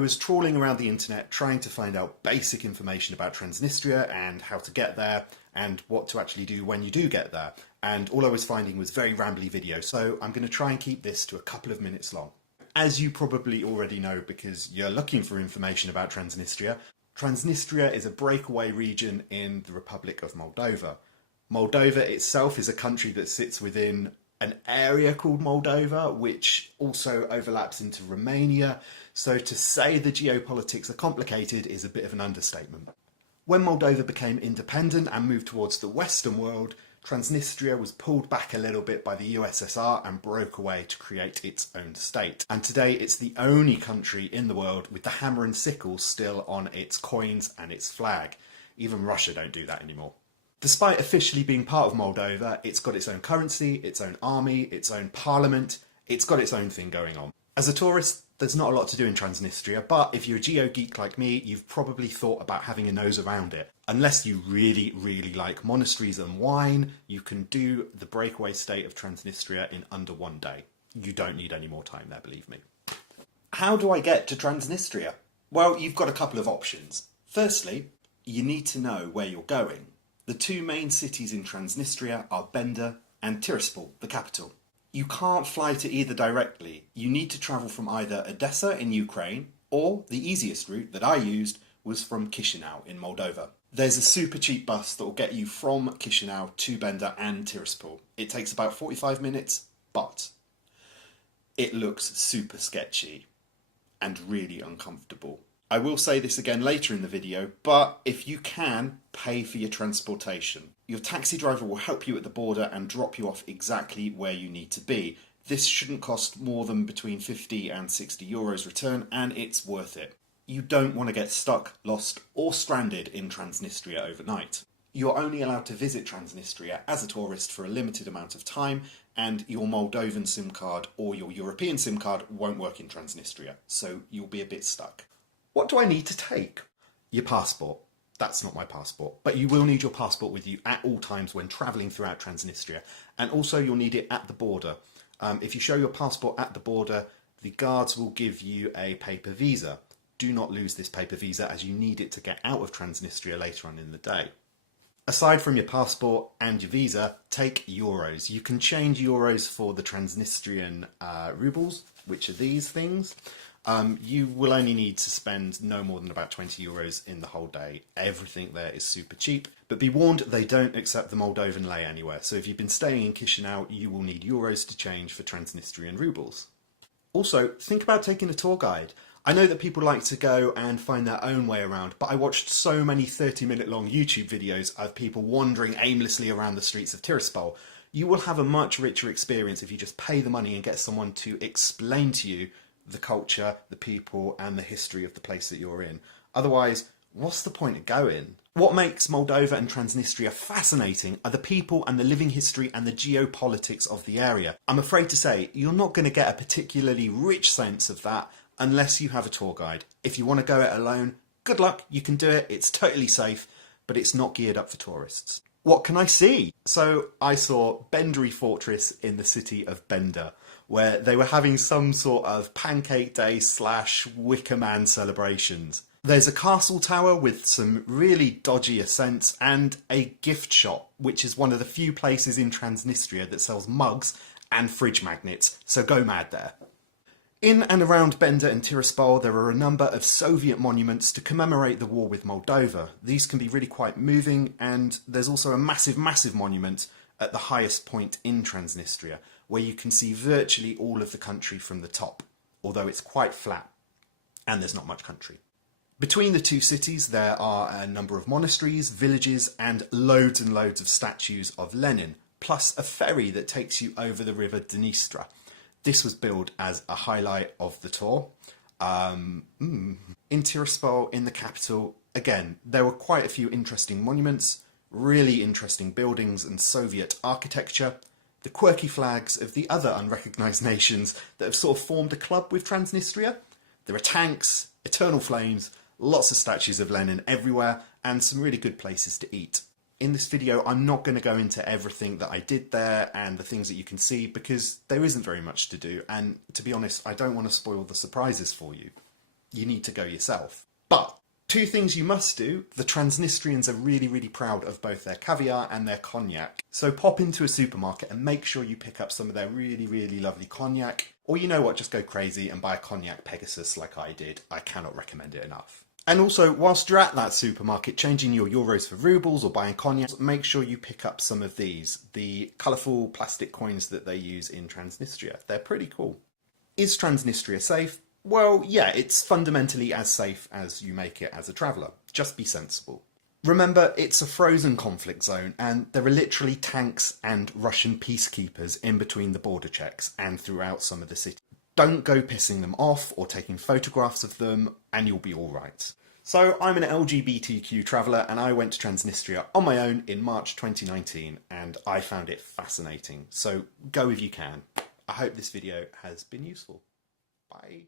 was trawling around the internet trying to find out basic information about Transnistria and how to get there and what to actually do when you do get there. And all I was finding was very rambly videos, so I'm going to try and keep this to a couple of minutes long. As you probably already know because you're looking for information about Transnistria, Transnistria is a breakaway region in the Republic of Moldova. Moldova itself is a country that sits within an area called Moldova, which also overlaps into Romania, so to say the geopolitics are complicated is a bit of an understatement. When Moldova became independent and moved towards the Western world, Transnistria was pulled back a little bit by the USSR and broke away to create its own state. And today it's the only country in the world with the hammer and sickle still on its coins and its flag. Even Russia don't do that anymore. Despite officially being part of Moldova, it's got its own currency, its own army, its own parliament, it's got its own thing going on. As a tourist, there's not a lot to do in Transnistria, but if you're a geo-geek like me, you've probably thought about having a nose around it. Unless you really, really like monasteries and wine, you can do the breakaway state of Transnistria in under 1 day. You don't need any more time there, believe me. How do I get to Transnistria? Well, you've got a couple of options. Firstly, you need to know where you're going. The two main cities in Transnistria are Bender and Tiraspol, the capital. You can't fly to either directly. You need to travel from either Odessa in Ukraine, or the easiest route that I used was from Chisinau in Moldova. There's a super cheap bus that will get you from Chisinau to Bender and Tiraspol. It takes about 45 minutes, but it looks super sketchy and really uncomfortable. I will say this again later in the video, but if you can, pay for your transportation. Your taxi driver will help you at the border and drop you off exactly where you need to be. This shouldn't cost more than between 50 and 60 euros return, and it's worth it. You don't want to get stuck, lost, or stranded in Transnistria overnight. You're only allowed to visit Transnistria as a tourist for a limited amount of time, and your Moldovan SIM card or your European SIM card won't work in Transnistria, so you'll be a bit stuck. What do I need to take? Your passport. That's not my passport, but you will need your passport with you at all times when travelling throughout Transnistria, and also you'll need it at the border. If you show your passport at the border, the guards will give you a paper visa. Do not lose this paper visa as you need it to get out of Transnistria later on in the day. Aside from your passport and your visa, take euros. You can change euros for the Transnistrian rubles, which are these things. You will only need to spend no more than about 20 euros in the whole day. Everything there is super cheap, but be warned, they don't accept the Moldovan lei anywhere. So if you've been staying in Chisinau, you will need euros to change for Transnistrian rubles. Also, think about taking a tour guide. I know that people like to go and find their own way around, but I watched so many 30-minute long YouTube videos of people wandering aimlessly around the streets of Tiraspol. You will have a much richer experience if you just pay the money and get someone to explain to you the culture, the people, and the history of the place that you're in. Otherwise, what's the point of going? What makes Moldova and Transnistria fascinating are the people and the living history and the geopolitics of the area. I'm afraid to say, you're not going to get a particularly rich sense of that unless you have a tour guide. If you want to go it alone, good luck, you can do it, it's totally safe, but it's not geared up for tourists. What can I see? So I saw Bendery Fortress in the city of Bender, where they were having some sort of Pancake Day / Wicker Man celebrations. There's a castle tower with some really dodgy ascents and a gift shop, which is one of the few places in Transnistria that sells mugs and fridge magnets, so go mad there. In and around Bender and Tiraspol, there are a number of Soviet monuments to commemorate the war with Moldova. These can be really quite moving, and there's also a massive, massive monument at the highest point in Transnistria, where you can see virtually all of the country from the top, although it's quite flat and there's not much country. Between the two cities there are a number of monasteries, villages, and loads of statues of Lenin, plus a ferry that takes you over the river Dnistra. This was billed as a highlight of the tour. In Tiraspol, in the capital, again, there were quite a few interesting monuments, really interesting buildings and Soviet architecture, the quirky flags of the other unrecognised nations that have sort of formed a club with Transnistria. There are tanks, eternal flames, lots of statues of Lenin everywhere, and some really good places to eat. In this video, I'm not going to go into everything that I did there and the things that you can see because there isn't very much to do, and to be honest, I don't want to spoil the surprises for you. you need to go yourself. But two things you must do. The Transnistrians are really, really proud of both their caviar and their cognac. So pop into a supermarket and make sure you pick up some of their really, really lovely cognac. Or you know what, just go crazy and buy a cognac Pegasus like I did. I cannot recommend it enough. And also, whilst you're at that supermarket, changing your euros for rubles or buying cognac, make sure you pick up some of these, the colourful plastic coins that they use in Transnistria. They're pretty cool. Is Transnistria safe? Well, yeah, it's fundamentally as safe as you make it as a traveller. Just be sensible. Remember, it's a frozen conflict zone, and there are literally tanks and Russian peacekeepers in between the border checks and throughout some of the city. Don't go pissing them off or taking photographs of them, and you'll be alright. So I'm an LGBTQ traveller, and I went to Transnistria on my own in March 2019, and I found it fascinating. So go if you can. I hope this video has been useful. Bye.